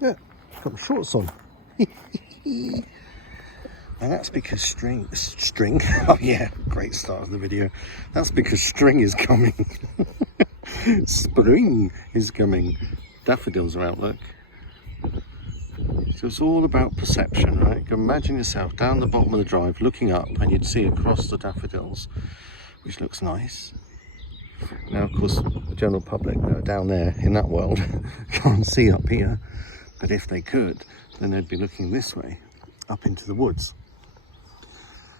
Yeah, got my shorts on. And that's because string, oh yeah, great start of the video. That's because string is coming. Spring is coming. Daffodils are out, look. So it's all about perception, right? Imagine yourself down the bottom of the drive looking up and you'd see across the daffodils, which looks nice. Now, of course, the general public that are down there in that world can't see up here, but if they could, then they'd be looking this way, up into the woods.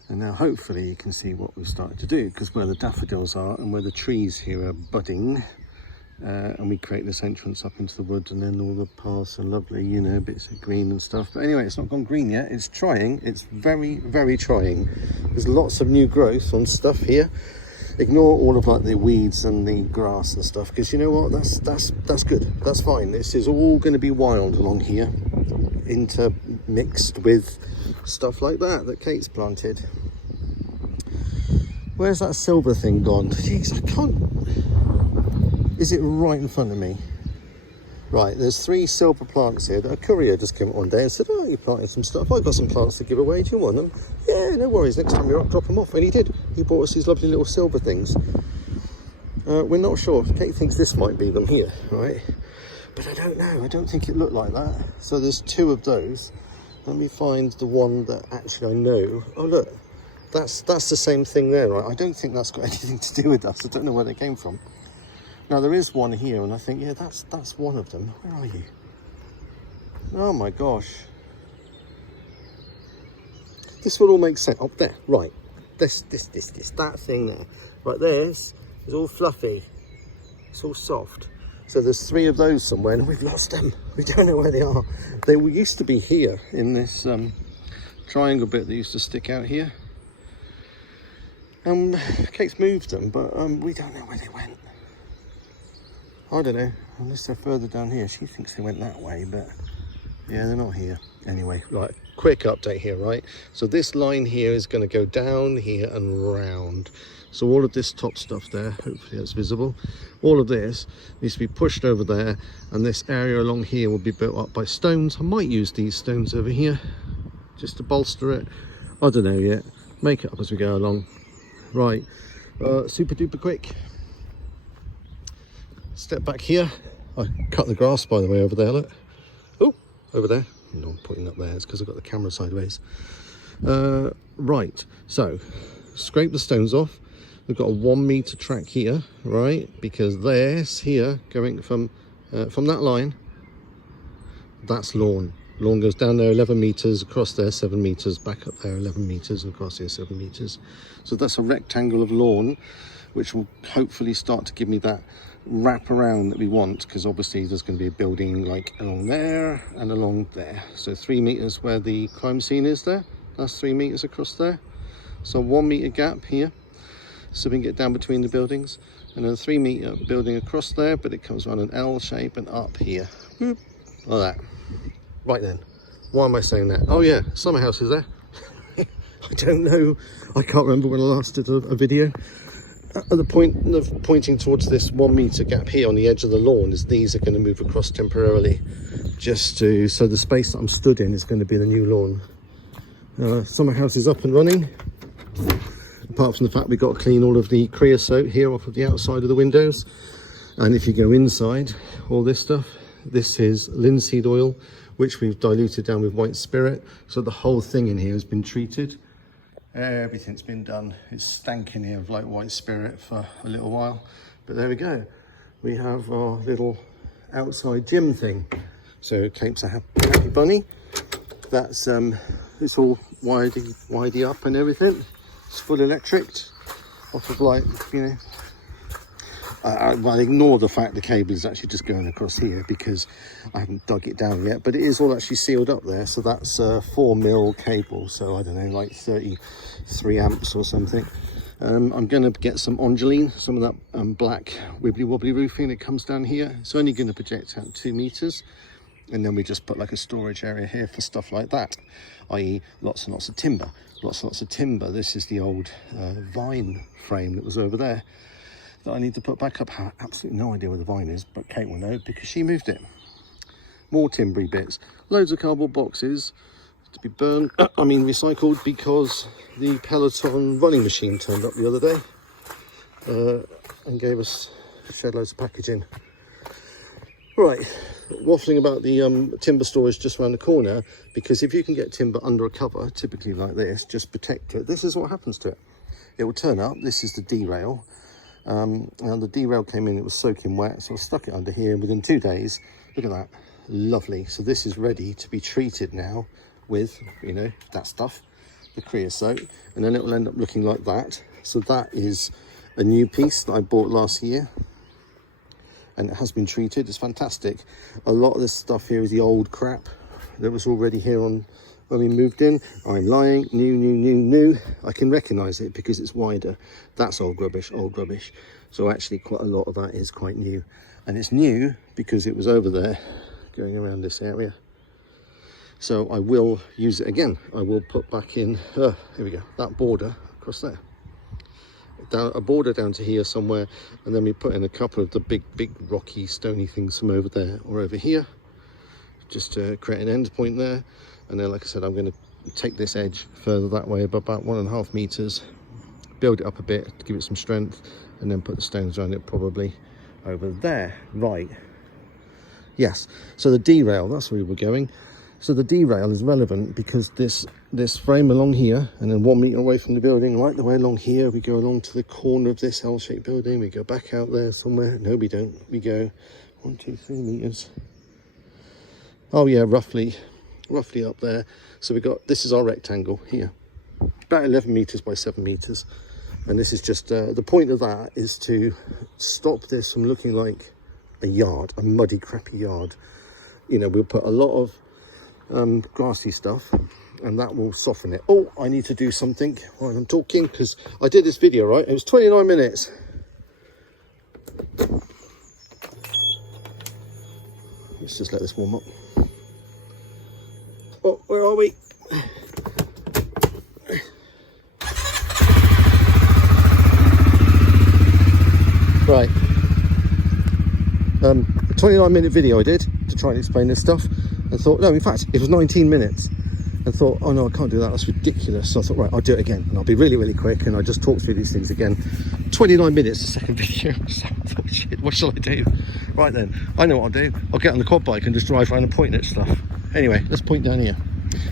And now hopefully you can see what we've started to do, because where the daffodils are and where the trees here are budding, and we create this entrance up into the woods, and then all the paths are lovely, you know, bits of green and stuff. But anyway, it's not gone green yet. It's trying. It's very, very trying. There's lots of new growth on stuff here. Ignore all of like the weeds and the grass and stuff, because you know what, that's good, that's fine. This is all going to be wild along here, intermixed with stuff like that Kate's planted. Where's that silver thing gone? Jeez, I can't. Is it right in front of me? Right, there's 3 silver plants here that a courier just came up one day and said, oh, you planted some stuff, I've got some plants to give away, do you want them? Yeah, no worries, next time you're up, drop them off. And he did. He bought us these lovely little silver things. We're not sure. Kate thinks this might be them here, right? But I don't know, I don't think it looked like that. So there's 2 of those. Let me find the one that actually I know. Oh look, that's the same thing there, right? I don't think that's got anything to do with us. I don't know where they came from. Now there is one here, and I think, yeah, that's one of them. Where are you? Oh my gosh. This will all make sense. Up there, right. This, that thing there. Right, this is all fluffy. It's all soft. So there's 3 of those somewhere, and we've lost them. We don't know where they are. They used to be here in this triangle bit that used to stick out here. Kate's moved them, but we don't know where they went. I don't know, unless they're further down here. She thinks they went that way, but yeah, they're not here. Anyway, right, quick update here, right? So this line here is going to go down here and round. So all of this top stuff there, hopefully that's visible, all of this needs to be pushed over there, and this area along here will be built up by stones. I might use these stones over here just to bolster it. I don't know yet. Make it up as we go along. Right, super duper quick. Step back here. I cut the grass, by the way, over there, look. Oh, over there. No, I'm pointing up there. It's because I've got the camera sideways. Right, so scrape the stones off. We've got a 1 meter track here, right? Because this here, going from that line, that's lawn. Lawn goes down there 11 meters, across there 7 meters, back up there 11 meters, and across here 7 meters. So that's a rectangle of lawn, which will hopefully start to give me that wrap around that we want, because obviously there's going to be a building like along there and along there. So 3 meters where the crime scene is there, that's 3 meters across there. So 1 meter gap here, so we can get down between the buildings, and then a 3 meter building across there, but it comes around an L shape and up here. Whoop, like that. Right then, why am I saying that? Oh yeah, summer house is there. I don't know, I can't remember when I last did a video. The point of pointing towards this 1 meter gap here on the edge of the lawn is these are going to move across temporarily, just to, so the space that I'm stood in is going to be the new lawn. Summer house is up and running, apart from the fact we've got to clean all of the creosote here off of the outside of the windows. And if you go inside, all this stuff, this is linseed oil, which we've diluted down with white spirit, so the whole thing in here has been treated. Everything's been done. It's stank in here of like white spirit for a little while, but there we go. We have our little outside gym thing. So Kate's a happy bunny. That's it's all widey up and everything. It's full electric, off of like, you know. I ignore the fact the cable is actually just going across here because I haven't dug it down yet, but it is all actually sealed up there. So that's 4mm cable, so I don't know, like 33 amps or something. I'm going to get some Ongeline, some of that black wibbly wobbly roofing that comes down here. It's only going to project out 2 meters, and then we just put like a storage area here for stuff like that, i.e. lots and lots of timber. Lots and lots of timber. This is the old vine frame that was over there that I need to put back up. I have absolutely no idea where the vine is, but Kate will know because she moved it. more timbery bits, loads of cardboard boxes to be burned, recycled, because the Peloton running machine turned up the other day and shed loads of packaging. Right, waffling about the timber storage just around the corner, because if you can get timber under a cover, typically like this, just protect it. This is what happens to it. It will turn up. This is the derail. Now the derail came in, it was soaking wet, so I stuck it under here, and within 2 days, look at that, lovely. So this is ready to be treated now with, you know, that stuff, the creosote, and then it will end up looking like that. So that is a new piece that I bought last year, and it has been treated. It's fantastic. A lot of this stuff here is the old crap that was already here on when we moved in. I'm lying. New. I can recognize it because it's wider. That's old rubbish. So actually quite a lot of that is quite new, and it's new because it was over there going around this area. So I will use it again. I will put back in here we go, that border across there, down a border down to here somewhere, and then we put in a couple of the big rocky stony things from over there or over here, just to create an end point there. And then, like I said, I'm going to take this edge further that way, about 1.5 meters, build it up a bit to give it some strength, and then put the stones around it, probably over there. Right, yes, so the derail, that's where we were going. So the derail is relevant because this frame along here, and then 1 meter away from the building, right the way along here, we go along to the corner of this L-shaped building, we go back out there somewhere. No, we don't. We go 1, 2, 3 meters. Oh yeah, roughly up there. So we got, this is our rectangle here, about 11 meters by 7 meters, and this is just the point of that is to stop this from looking like a yard, a muddy, crappy yard. You know, we'll put a lot of grassy stuff, and that will soften it. Oh, I need to do something while I'm talking, because I did this video, right? It was 29 minutes. Let's just let this warm up. Oh, where are we? Right. A 29-minute video I did to try and explain this stuff, and thought, no, in fact, it was 19 minutes. And thought, oh no, I can't do that, that's ridiculous. So I thought, right, I'll do it again, and I'll be really quick, and I just talk through these things again. 29 minutes, the second video. So I thought, shit, what shall I do? Right then, I know what I'll do. I'll get on the quad bike and just drive around and point at stuff. Anyway, let's point down here.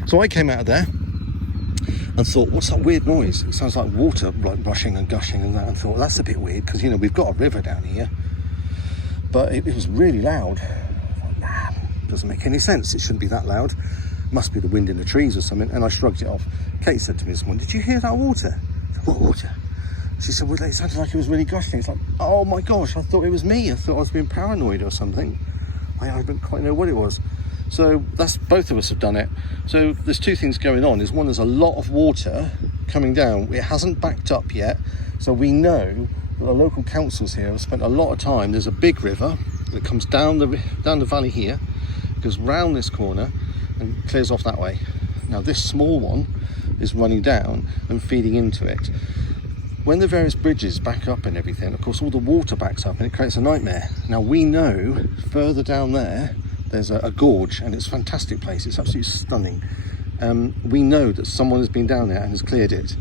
So I came out of there and thought, what's that weird noise? It sounds like water like rushing and gushing and that, and thought, that's a bit weird, because, you know, we've got a river down here, but it was really loud. I thought, nah, doesn't make any sense. It shouldn't be that loud. Must be the wind in the trees or something. And I shrugged it off. Kate said to me this morning, did you hear that water? I said, what water? She said, well, it sounded like it was really gushing. It's like, oh my gosh, I thought it was me. I thought I was being paranoid or something. I didn't quite know what it was. So that's, both of us have done it. So there's two things going on. Is one, there's a lot of water coming down. It hasn't backed up yet. So we know that the local councils here have spent a lot of time. There's a big river that comes down the valley here, goes round this corner and clears off that way. Now this small one is running down and feeding into it. When the various bridges back up and everything, of course all the water backs up and it creates a nightmare. Now we know further down there there's a gorge, and it's a fantastic place. It's absolutely stunning. We know that someone has been down there and has cleared it.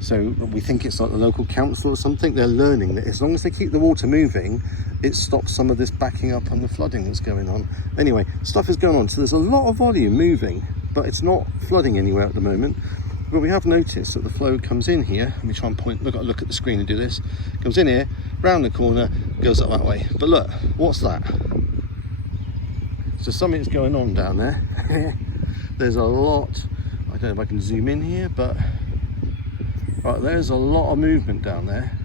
So we think it's like the local council or something. They're learning that as long as they keep the water moving, it stops some of this backing up and the flooding that's going on. Anyway, stuff is going on. So there's a lot of volume moving, but it's not flooding anywhere at the moment. But we have noticed that the flow comes in here. Let me try and look at the screen and do this. Comes in here, round the corner, goes up that way. But look, what's that? So something's going on down there. There's a lot, I don't know if I can zoom in here, but right, there's a lot of movement down there.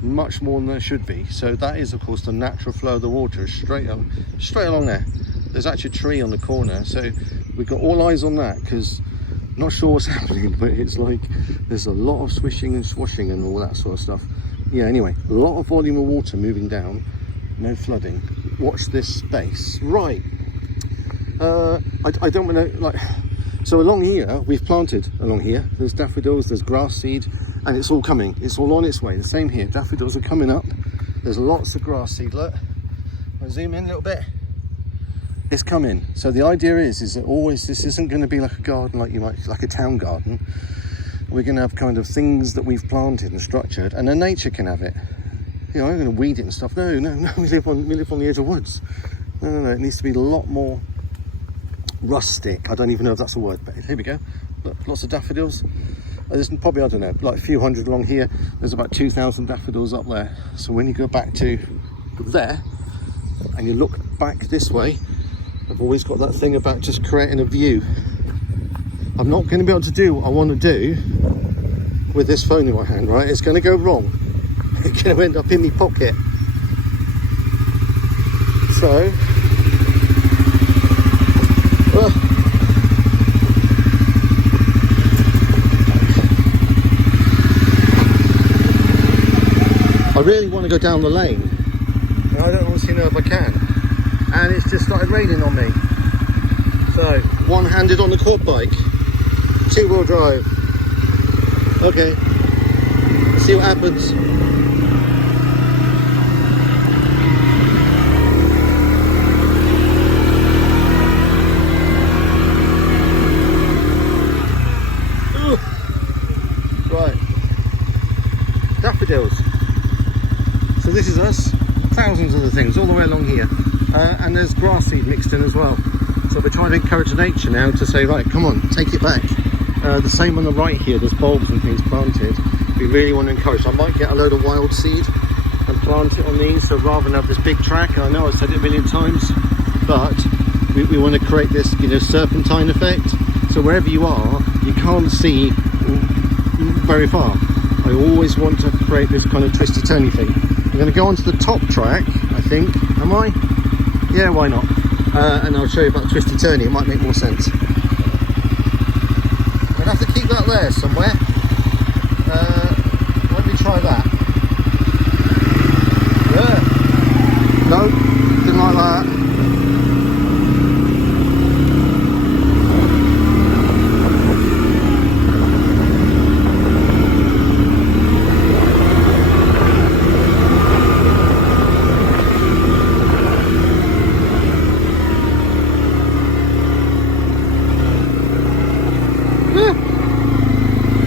Much more than there should be. So that is, of course, the natural flow of the water straight along there. There's actually a tree on the corner, so we've got all eyes on that, because not sure what's happening, but it's like there's a lot of swishing and swashing and all that sort of stuff. Yeah, anyway, a lot of volume of water moving down, no flooding. Watch this space. Right, I don't want to, like, so along here we've planted along here, there's daffodils, there's grass seed, and it's all coming, it's all on its way. The same here, daffodils are coming up, there's lots of grass seed. Look, I'll zoom in a little bit. It's coming. So the idea is that always this isn't going to be like a garden like you might, like a town garden. We're going to have kind of things that we've planted and structured, and then nature can have it. You know, I'm going to weed it and stuff. No, we live on the edge of woods. No, it needs to be a lot more rustic. I don't even know if that's a word, but here we go. Look, lots of daffodils. There's probably, I don't know, like a few hundred along here. There's about 2,000 daffodils up there. So when you go back to there and you look back this way, I've always got that thing about just creating a view. I'm not going to be able to do what I want to do with this phone in my hand, right? It's going to go wrong. It's going to end up in my pocket. So, I really want to go down the lane, and I don't honestly know if I can. And it's just started raining on me. So, one-handed on the quad bike, two-wheel drive. Okay, let's see what happens. Ooh. Right, daffodils. So this is us, thousands of the things all the way along here, and there's grass seed mixed in as well. So we're trying to encourage nature now to say, right, come on, take it back. The same on the right here, there's bulbs and things planted. We really want to encourage. I might get a load of wild seed and plant it on these, so rather than have this big track. I know I've said it a million times, but we want to create this, you know, serpentine effect. So wherever you are, you can't see very far. I always want to create this kind of twisty-turny thing. I'm going to go onto the top track, I think. Am I? Yeah, why not? And I'll show you about twisty-turny. It might make more sense. I'd have to keep that there somewhere. Let me try that. Yeah. No, didn't like that.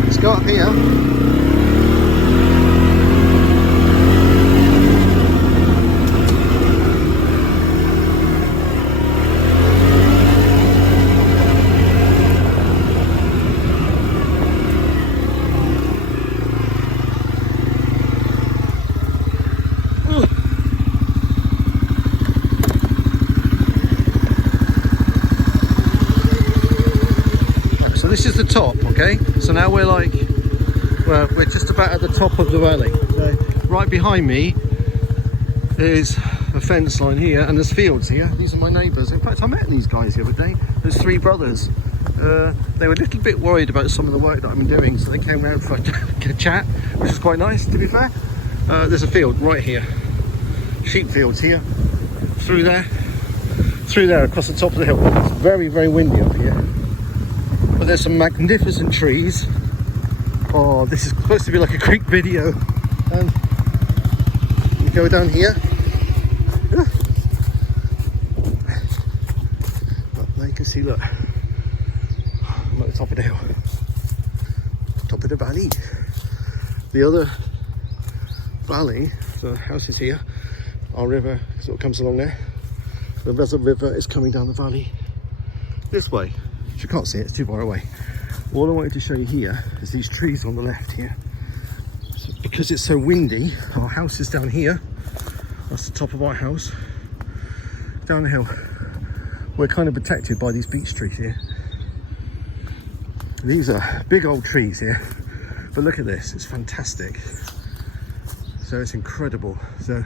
Let's go up here. So this is the top, okay? So now we're like, well, we're just about at the top of the valley. So right behind me is a fence line here, and there's fields here. These are my neighbours. In fact, I met these guys the other day. There's three brothers. They were a little bit worried about some of the work that I've been doing, so they came round for a chat, which is quite nice, to be fair. There's a field right here. Sheep fields here. Through there, across the top of the hill. It's very, very windy up here. But there's some magnificent trees. Oh, this is supposed to be like a quick video. And you go down here. There you can see, look, I'm at the top of the hill, top of the valley. The other valley, so the house is here. Our river sort of comes along there. The river is coming down the valley this way. You can't see it, it's too far away. All I wanted to show you here is these trees on the left here. So because it's so windy, our house is down here. That's the top of our house. Down the hill. We're kind of protected by these beech trees here. These are big old trees here. But look at this, it's fantastic. So it's incredible. So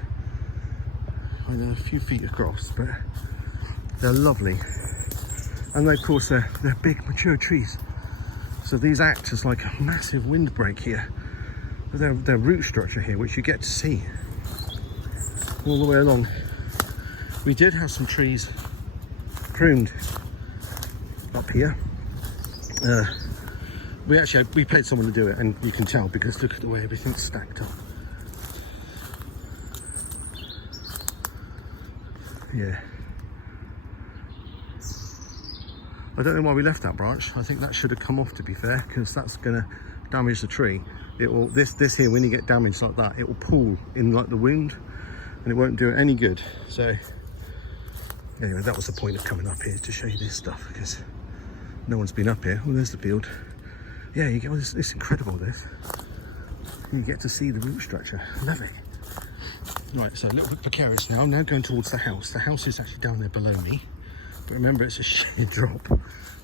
I know a few feet across, but they're lovely. And of course they're big mature trees. So these act as like a massive windbreak here. With their root structure here, which you get to see all the way along. We did have some trees pruned up here. We paid someone to do it, and you can tell because look at the way everything's stacked up. Yeah. I don't know why we left that branch. I think that should have come off, to be fair, because that's going to damage the tree. It will, this here, when you get damaged like that, it will pull in like the wound and it won't do it any good. So anyway, that was the point of coming up here, to show you this stuff, because no one's been up here. Oh, there's the field. Yeah, you get all this, it's incredible, this. You get to see the root structure. Love it. Right, so a little bit precarious now. I'm now going towards the house. The house is actually down there below me. But remember, it's a sheer drop.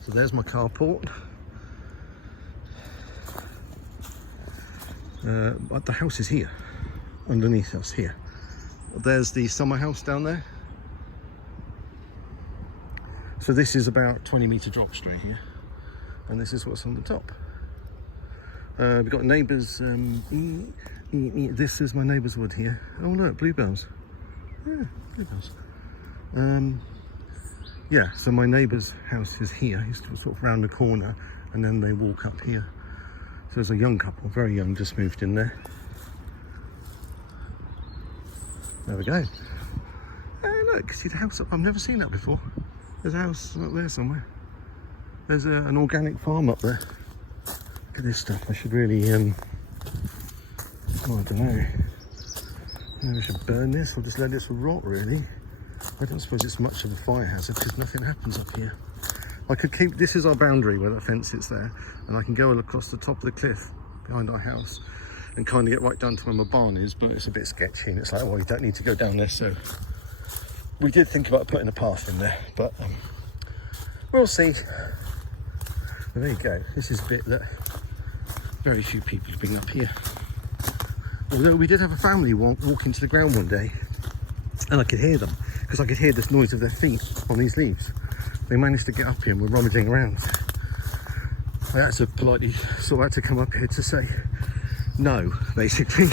So there's my carport. But the house is here, underneath us here. There's the summer house down there. So this is about 20-metre drop straight here. And this is what's on the top. We've got neighbours. This is my neighbour's wood here. Oh look, bluebells. Yeah, bluebells. Yeah, so my neighbour's house is here. He's sort of round the corner, and then they walk up here. So there's a young couple, very young, just moved in there. There we go. Oh look, see the house up. I've never seen that before. There's a house up there somewhere. There's an organic farm up there. Look at this stuff. I should really, oh, I don't know. Maybe I should burn this or just let this rot, really. I don't suppose it's much of a fire hazard because nothing happens up here. I could keep, this is our boundary where that fence is there, and I can go across the top of the cliff behind our house and kind of get right down to where my barn is, but it's a bit sketchy and it's like, well, you don't need to go down there. So we did think about putting a path in there, but we'll see. But there you go. This is a bit that very few people have been up here. Although we did have a family walk into the ground one day, and I could hear them because I could hear this noise of their feet on these leaves. They managed to get up here and were rummaging around. I had to politely sort of had to come up here to say no, basically,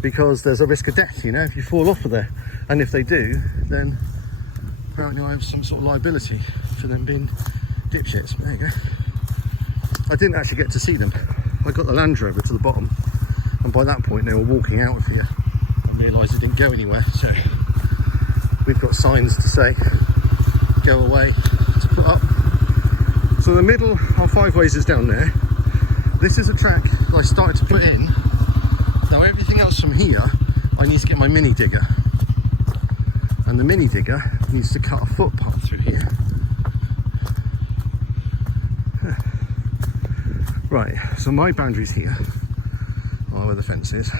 because there's a risk of death, you know, if you fall off of there. And if they do, then apparently I have some sort of liability for them being dipshits. There you go. I didn't actually get to see them. I got the Land Rover to the bottom, and by that point they were walking out of here. I realised it didn't go anywhere, so we've got signs to say go away to put up. So the middle, our 5 ways is down there. This is a track that I started to put in. Now everything else from here, I need to get my mini digger. And the mini digger needs to cut a footpath through here. Right, so my boundary's here, where the fence is.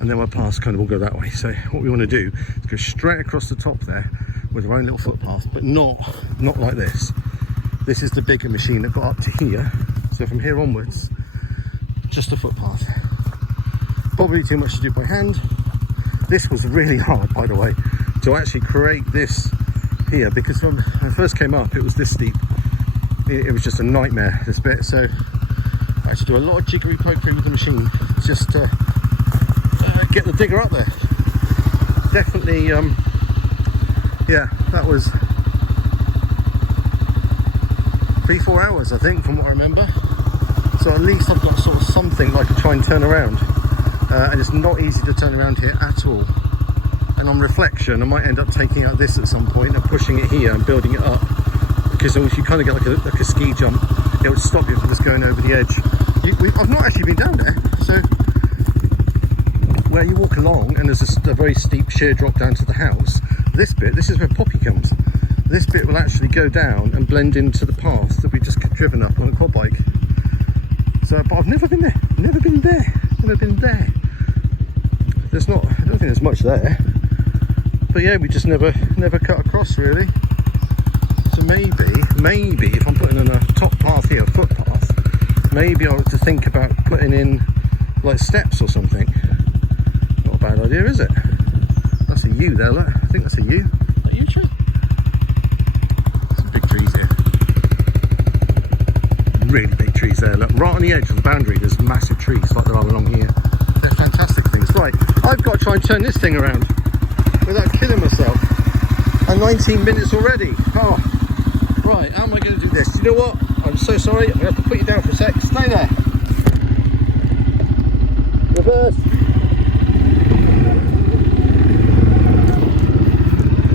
And then my paths kind of will go that way. So what we want to do is go straight across the top there with our own little footpath, but not like this. This is the bigger machine that got up to here. So from here onwards, just a footpath. Probably too much to do by hand. This was really hard, by the way, to actually create this here, because when I first came up, it was this steep. It was just a nightmare, this bit. So I had to do a lot of jiggery pokery with the machine just to get the digger up there. Definitely, yeah, that was 3-4 hours, I think, from what I remember. So at least I've got sort of something that I can try and turn around. And it's not easy to turn around here at all. And on reflection, I might end up taking out this at some point and pushing it here and building it up. Because if you kind of get like a ski jump, it would stop you from just going over the edge. I've not actually been down there. So where you walk along and there's a very steep sheer drop down to the house, this is where Poppy comes. This bit will actually go down and blend into the path that we've just driven up on a quad bike. So, but I've never been there. Never been there. Never been there. There's not. I don't think there's much there. But yeah, we just never cut across really. So maybe if I'm putting in a top path here, a footpath, maybe I ought to think about putting in like steps or something. Not a bad idea, is it? That's a U there. Look. I think that's a U. A U tree. Trees here, really big trees there. Look, right on the edge of the boundary there's massive trees like there are along here. They're fantastic things. Right, I've got to try and turn this thing around without killing myself. And 19 minutes already. Oh, right, how am I going to do this? You know what, I'm so sorry, I'm going to have to put you down for a sec. Stay there. Reverse.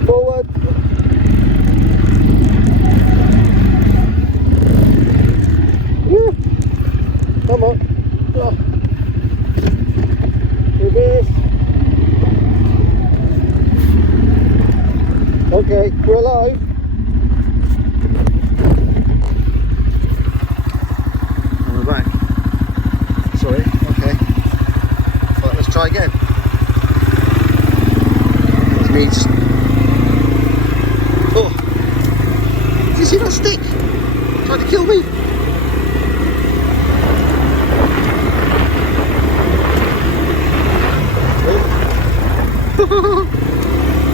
Forward. Okay, we're alive. And we're back. Sorry, okay. Right, let's try again. It needs... Oh! Did you see that stick? Tried to kill me.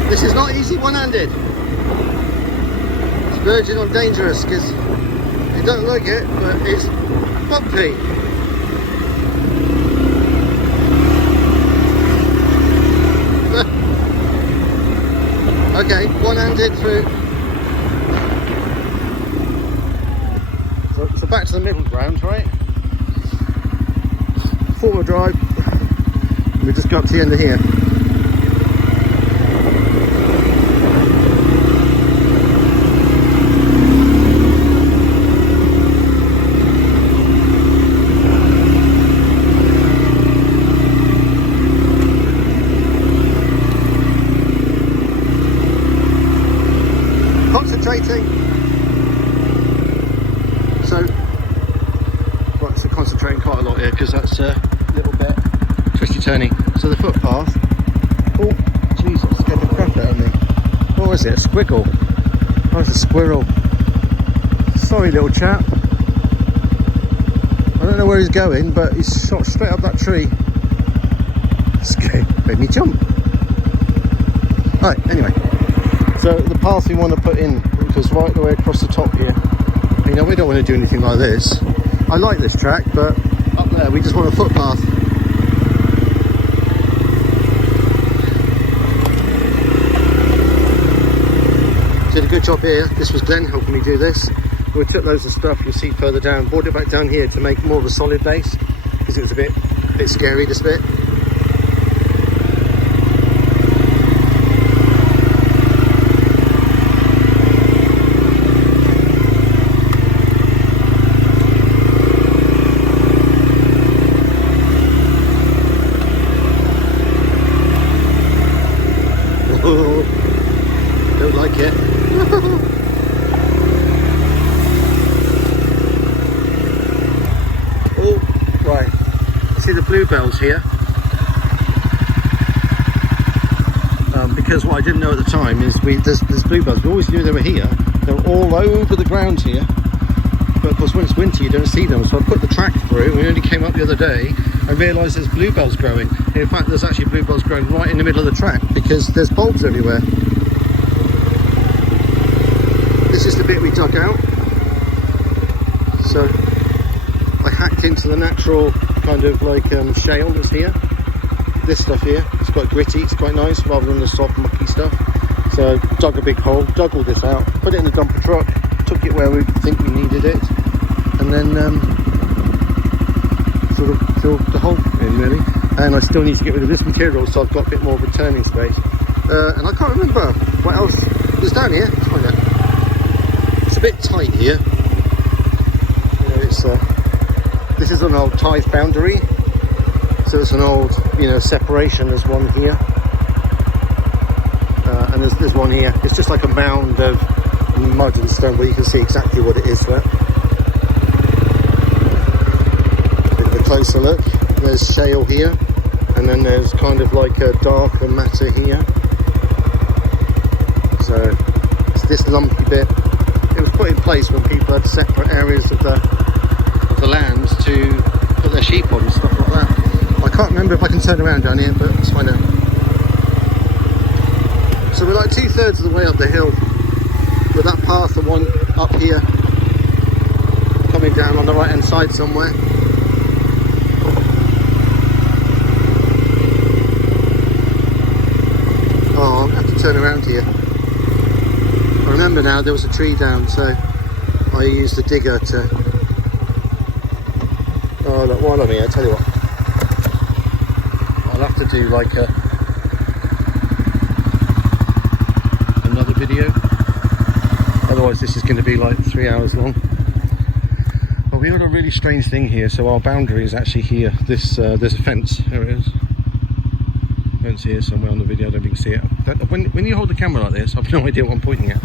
This is not easy one-handed. It's verging on dangerous because you don't like it, but it's bumpy. Okay, one-handed through. So back to the middle ground, right? Four-wheel drive. We just got to the end of here. Concentrating. So concentrating quite a lot here because that's a little bit twisty turny. So the footpath. Oh, Jesus, scared the crap out of me. What was it? A squiggle? Oh, it's a squirrel. Sorry, little chap. I don't know where he's going, but he's shot straight up that tree. Scared, made me jump. Right, anyway. So the path we want to put in goes right the way across the top here. You know, we don't want to do anything like this. I like this track, but up there we just want a footpath. Did a good job here. This was Glenn helping me do this. We took loads of stuff you'll see further down, brought it back down here to make more of a solid base because it was a bit scary this bit. Don't like it. Oh, right. See the bluebells here? Because what I didn't know at the time is there's bluebells. We always knew they were here. They're all over the ground here. But of course, when it's winter, you don't see them. So I put the track through. We only came up the other day. I realised there's bluebells growing. In fact, there's actually bluebells growing right in the middle of the track because there's bulbs everywhere. This is the bit we dug out. So I hacked into the natural kind of like shale that's here. This stuff here, it's quite gritty, it's quite nice rather than the soft mucky stuff. So dug a big hole, dug all this out, put it in the dumper truck, took it where we think we needed it, and then sort of filled the hole in really. And I still need to get rid of this material, so I've got a bit more of a turning space. And I can't remember what else was down here. Let's find out. It's a bit tight here. You know, it's this is an old tithe boundary, so it's an old, you know, separation. There's one here, and there's one here. It's just like a mound of mud and stone where you can see exactly what it is there. Bit of a closer look. There's shale here, and then there's kind of like a darker matter here. So it's this lumpy bit. It was put in place when people had separate areas of the land to put their sheep on and stuff like that. I can't remember if I can turn around down here, but let's find out. So we're like 2/3 of the way up the hill with that path, the one up here, coming down on the right hand side somewhere. Oh, I'm going to have to turn around here. I remember now there was a tree down, so I used the digger to... Oh, look, while I'm here, I tell you what. I'll have to do like another video. Otherwise this is going to be like 3 hours long. Well, we had a really strange thing here. So our boundary is actually here. This there's a fence. Here it is. Fence here somewhere on the video. I don't think you can see it. when you hold the camera like this, I've no idea what I'm pointing at.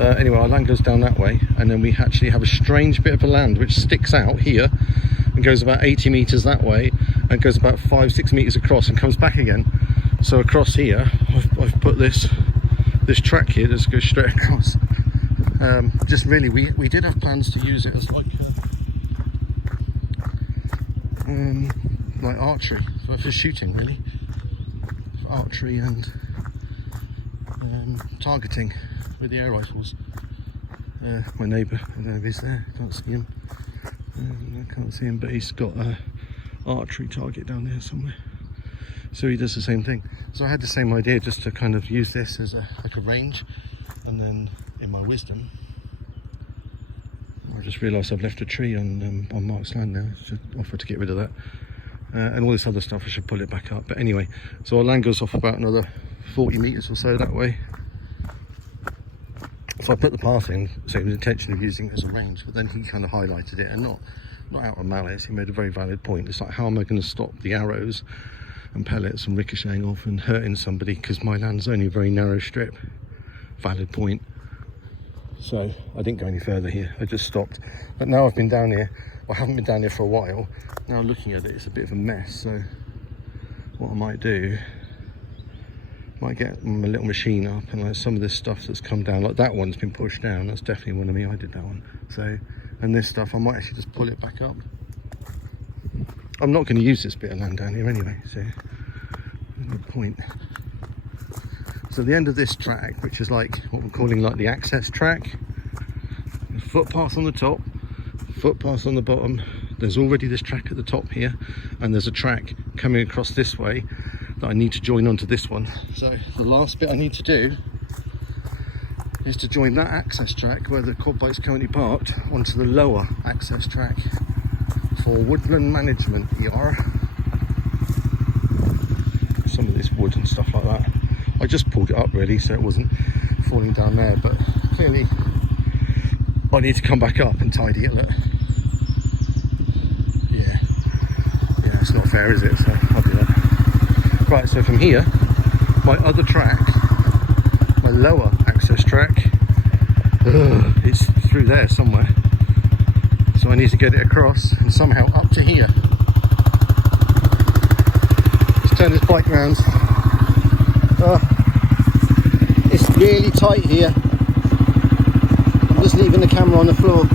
Anyway, our land goes down that way, and then we actually have a strange bit of a land which sticks out here and goes about 80 meters that way, and goes about 5-6 meters across and comes back again. So across here, I've put this track here that goes straight across. Just really, we did have plans to use it as like archery, for shooting really, for archery and targeting with the air rifles. My neighbour, I don't know if he's there, can't see him. I can't see him, but he's got a archery target down there somewhere. So he does the same thing. So I had the same idea, just to kind of use this as like a range, and then in my wisdom, I just realised I've left a tree on Mark's land now. I should offer to get rid of that. And all this other stuff, I should pull it back up. But anyway, so our land goes off about another 40 metres or so that way. So I put the path in, so his intention of using it as a range, but then he kind of highlighted it, and not out of malice. He made a very valid point. It's like, how am I going to stop the arrows and pellets from ricocheting off and hurting somebody, because my land's only a very narrow strip. Valid point. So I didn't go any further here, I just stopped. But now I've been down here, well, I haven't been down here for a while. Now looking at it, it's a bit of a mess. So what I might do, might get my little machine up, and like some of this stuff that's come down, like that one's been pushed down, that's definitely one of me, I did that one. So, and this stuff, I might actually just pull it back up. I'm not going to use this bit of land down here anyway, so no point. So the end of this track, which is like what we're calling like the access track, there's footpath on the top, footpath on the bottom. There's already this track at the top here, and there's a track coming across this way that I need to join onto this one. So the last bit I need to do is to join that access track where the quad bike's currently parked onto the lower access track for woodland management. Some of this wood and stuff like that. I just pulled it up really so it wasn't falling down there, but clearly I need to come back up and tidy it. Look. Yeah, it's not fair, is it? So I'll do that. Right, so from here, my other track, my lower access track, it's through there somewhere. So I need to get it across and somehow up to here. Let's turn this bike round. It's really tight here. I'm just leaving the camera on the floor.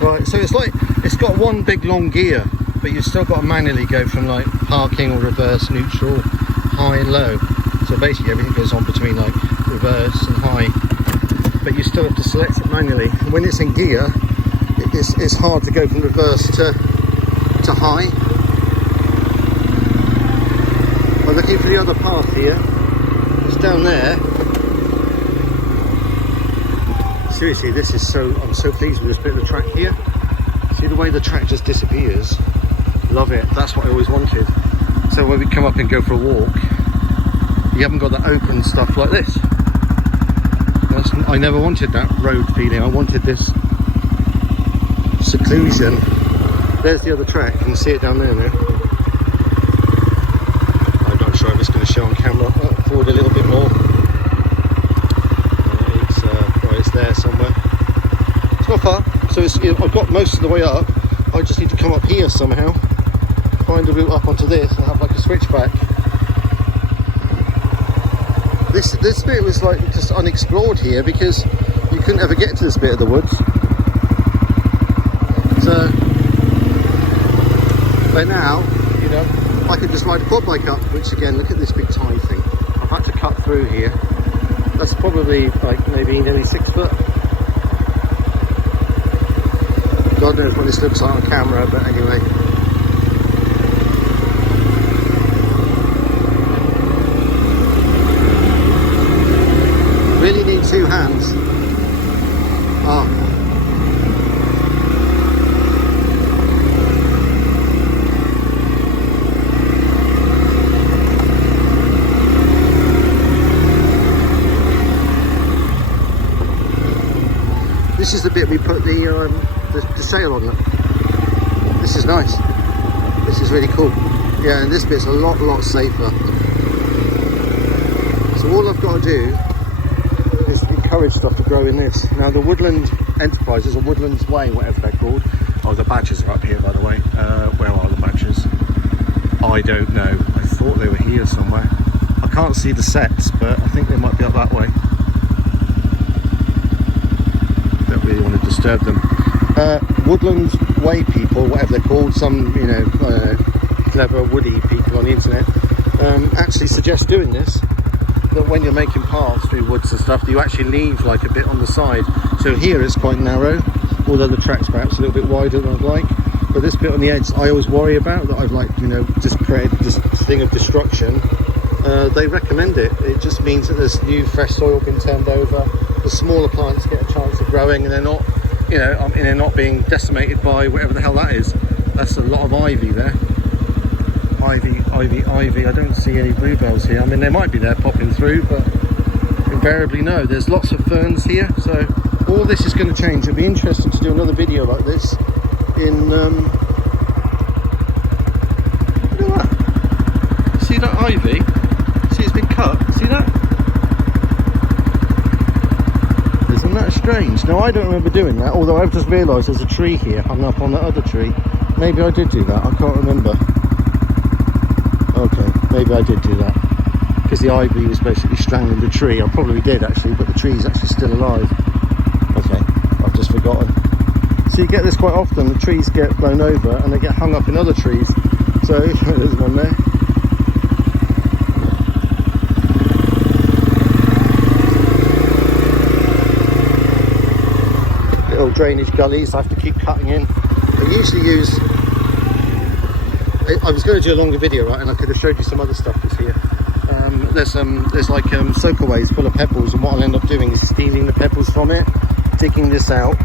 Right, so it's like it's got one big long gear, but you've still got to manually go from like parking or reverse, neutral, high and low. So basically everything goes on between like reverse and high, but you still have to select it manually. And when it's in gear, it's hard to go from reverse to high. I'm looking for the other path here. It's down there. Seriously, this is I'm so pleased with this bit of the track here. See the way the track just disappears? Love it, that's what I always wanted. So when we come up and go for a walk, you haven't got that open stuff like this. I never wanted that road feeling, I wanted this seclusion. There's the other track, you can see it down there now. I'm not sure if it's going to show on camera. Forward a little bit more. It's there somewhere. It's not far, so I've got most of the way up. I just need to come up here somehow, find a route up onto this and have like a switchback. This bit was like just unexplored here because you couldn't ever get to this bit of the woods. So, but now, you know, I could just ride a quad bike up, which again, look at this big tiny thing. I've had to cut through here. That's probably like maybe nearly 6 foot. God knows what this looks like on camera, but anyway. Really need 2 hands. Oh. This is the bit we put the sail on. This is nice. This is really cool. Yeah, and this bit's a lot safer. So all I've got to do is encourage stuff to grow in this. Now the Woodland Enterprises, or Woodlands Way, whatever they're called. Oh, the badges are up here, by the way. Where are the badges? I don't know. I thought they were here somewhere. I can't see the sets, but I think they might be up that way. Don't really want to disturb them. Woodland Way people, whatever they're called, some, you know, clever woody people on the internet, actually suggest doing this. That when you're making paths through woods and stuff, you actually leave like a bit on the side. So here it's quite narrow, although the track's perhaps a little bit wider than I'd like. But this bit on the edge, I always worry about, that I've like, you know, just created this thing of destruction. They recommend it. It just means that there's new fresh soil being turned over. The smaller plants get a chance of growing, and they're not, you know, and they're not being decimated by whatever the hell that is. That's a lot of ivy there. Ivy. I don't see any bluebells here. I mean, they might be there popping through, but invariably no. There's lots of ferns here, so all this is going to change. It'll be interesting to do another video like this in look at that. See that ivy? See, it's been cut. See that? Isn't that strange? Now, I don't remember doing that, although I've just realised there's a tree here hung up on that other tree. Maybe I did do that. I can't remember. Okay, maybe I did do that, because the ivy was basically strangling the tree. I probably did actually, but the tree's actually still alive. Okay, I've just forgotten. So you get this quite often. The trees get blown over and they get hung up in other trees. So there's one there. Little drainage gullies I have to keep cutting in. I usually use, I was going to do a longer video, right, and I could have showed you some other stuff that's here. There's like soakaways full of pebbles, and what I'll end up doing is stealing the pebbles from it, digging this out,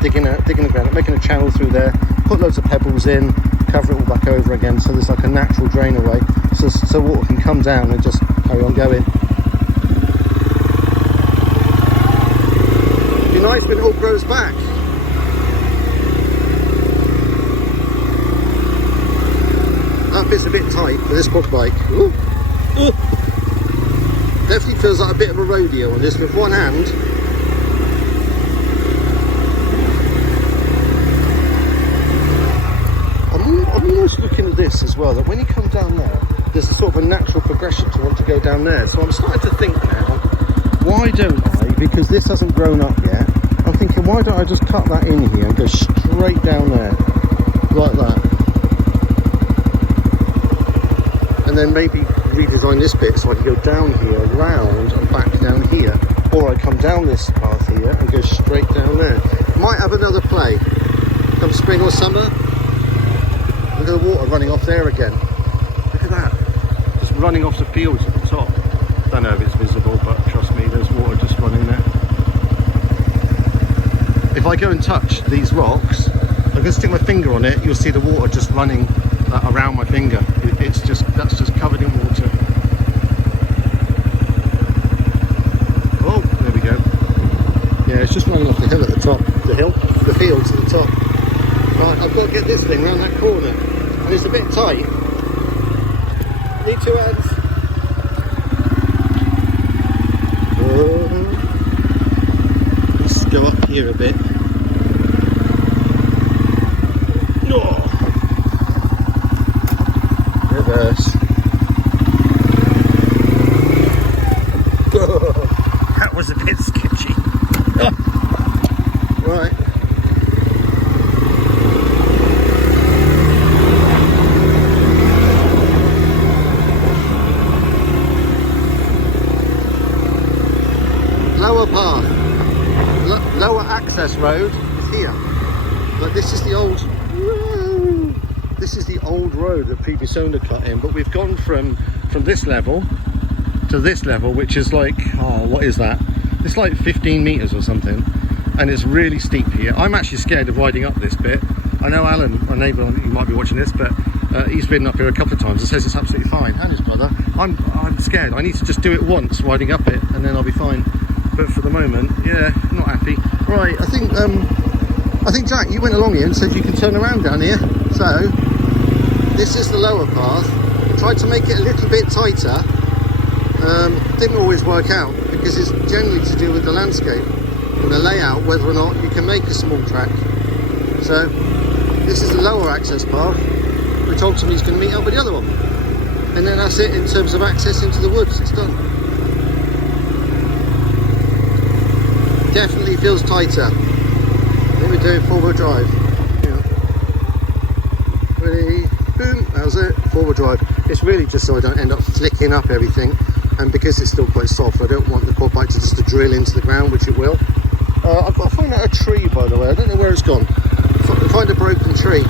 digging the ground, making a channel through there, put loads of pebbles in, cover it all back over again, so there's like a natural drain away, so water can come down and just carry on going. It'd be nice when it all grows back. That bit's a bit tight for this quad bike. Ooh. Ooh. Definitely feels like a bit of a rodeo on this with one hand. I'm almost looking at this as well, that when you come down there, there's a sort of a natural progression to want to go down there. So I'm starting to think now, why don't I, because this hasn't grown up yet, I'm thinking, why don't I just cut that in here and go straight down there, like that. And then maybe redesign this bit so I can go down here, round and back down here. Or I come down this path here and go straight down there. Might have another play. Come spring or summer. Look at the water running off there again. Look at that. Just running off the fields at the top. Don't know if it's visible, but trust me, there's water just running there. If I go and touch these rocks, I'm going to stick my finger on it, you'll see the water just running around my finger. That's just covered in water. Oh, there we go. Yeah, it's just running off the hill at the top. The fields at the top. Right, I've got to get this thing round that corner, and it's a bit tight. Need 2 hands. Let's go up here a bit. Reverse. was a bit sketchy. Right. Lower path, lower access road is here. But this is the old. This is the old road that previous owner cut in. But we've gone from this level to this level, which is like, oh, what is that? It's like 15 meters or something, and it's really steep here. I'm actually scared of riding up this bit. I know Alan, my neighbour, you might be watching this, but he's been up here a couple of times and says it's absolutely fine. And his brother. I'm scared. I need to just do it once, riding up it, and then I'll be fine. But for the moment, yeah, not happy. Right, I think Jack, you went along here and said you can turn around down here. So this is the lower path. Tried to make it a little bit tighter. Didn't always work out because it's generally to do with the landscape and the layout, whether or not you can make a small track. So this is the lower access path, which ultimately is going to meet up with the other one. And then that's it in terms of access into the woods. It's done. Definitely feels tighter. Let me do it forward drive. Yeah. Ready, boom, how's it? Forward drive. It's really just so I don't end up flicking up everything, and because it's still quite soft, I don't want the quad bike to just drill into the ground, which it will. I've got to find out a tree, by the way. I don't know where it's gone. Find a broken tree.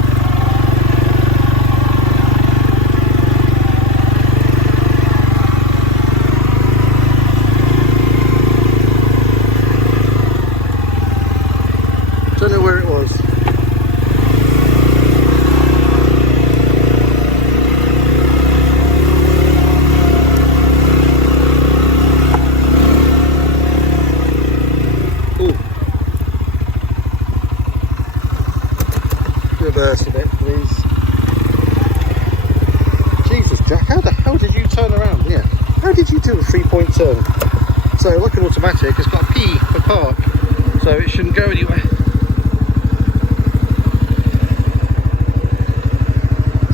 Don't know where it was. Reverse a bit, please. Jesus, Jack, how the hell did you turn around here? How did you do a 3-point turn? So, like an automatic, it's got a P for park, so it shouldn't go anywhere.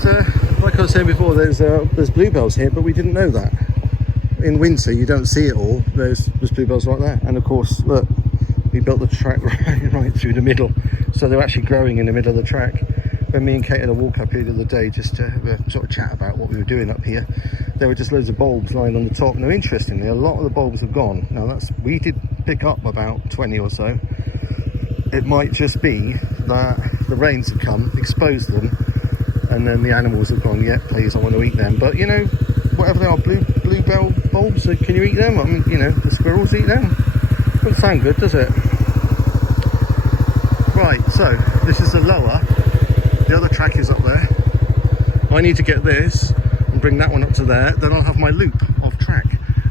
So, like I was saying before, there's bluebells here, but we didn't know that. In winter, you don't see it all. There's bluebells right there, and of course, look, we built the track right through the middle, so they're actually growing in the middle of the track. When me and Kate had a walk up here the other day just to have a sort of chat about what we were doing up here, there were just loads of bulbs lying on the top. Now interestingly, a lot of the bulbs have gone. Now we did pick up about 20 or so. It might just be that the rains have come, exposed them, and then the animals have gone, yeah, please, I want to eat them. But you know, whatever they are, bluebell bulbs, can you eat them? I mean, you know, the squirrels eat them. Doesn't sound good, does it? Right, so this is the lower. The other track is up there. I need to get this and bring that one up to there. Then I'll have my loop of track,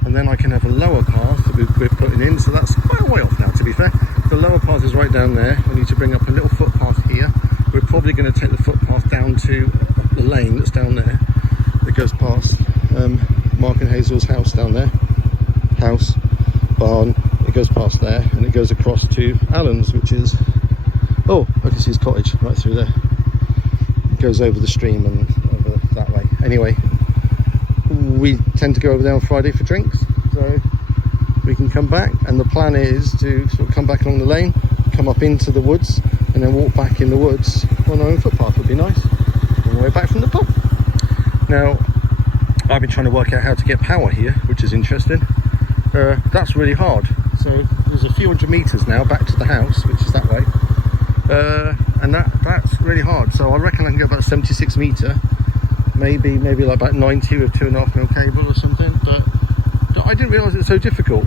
and then I can have a lower path that we're putting in. So that's quite a way off now, to be fair. The lower path is right down there. I need to bring up a little footpath here. We're probably going to take the footpath down to the lane that's down there that goes past Mark and Hazel's house down there. House, barn. It goes past there and it goes across to Alan's, which is, oh, I can see his cottage right through there. It goes over the stream and over that way. Anyway, we tend to go over there on Friday for drinks, so we can come back, and the plan is to sort of come back along the lane, come up into the woods, and then walk back in the woods on our own footpath. Would be nice on the way back from the pub. Now, I've been trying to work out how to get power here, which is interesting. That's really hard. So there's a few hundred meters now back to the house, which is that way, and that's really hard. So I reckon I can go about 76 meter, maybe like about 90 with 2.5mm cable or something. But I didn't realise it's so difficult.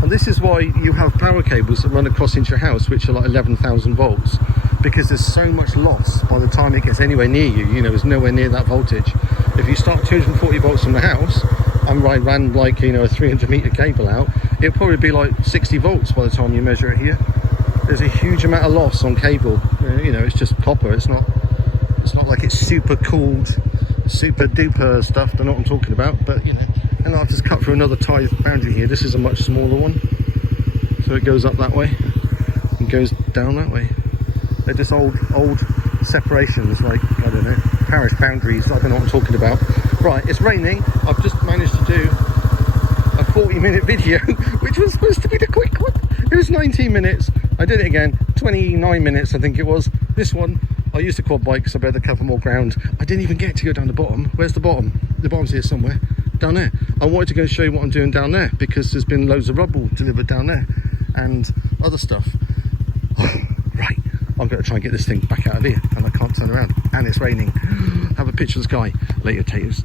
And this is why you have power cables that run across into your house, which are like 11,000 volts, because there's so much loss by the time it gets anywhere near you. You know, it's nowhere near that voltage. If you start 240 volts from the house, and I ran like, you know, a 300 meter cable out, it'll probably be like 60 volts by the time you measure it here. There's a huge amount of loss on cable. You know, it's just copper. It's not like it's super cooled, super duper stuff. Don't know what I'm talking about, but you know. And I'll just cut through another tithe boundary here. This is a much smaller one, so it goes up that way and goes down that way. They're just old separations, like, I don't know, parish boundaries. I don't know what I'm talking about. Right, it's raining. I've just managed to do a 40-minute video, which was supposed to be the quick one. It was 19 minutes. I did it again, 29 minutes I think it was. This one, I used a quad bike because I better cover more ground. I didn't even get to go down the bottom. Where's the bottom? The bottom's here somewhere, down there. I wanted to go show you what I'm doing down there because there's been loads of rubble delivered down there and other stuff. Right, I'm going to try and get this thing back out of here and I can't turn around and it's raining. Have a picture of the sky. Later, taters.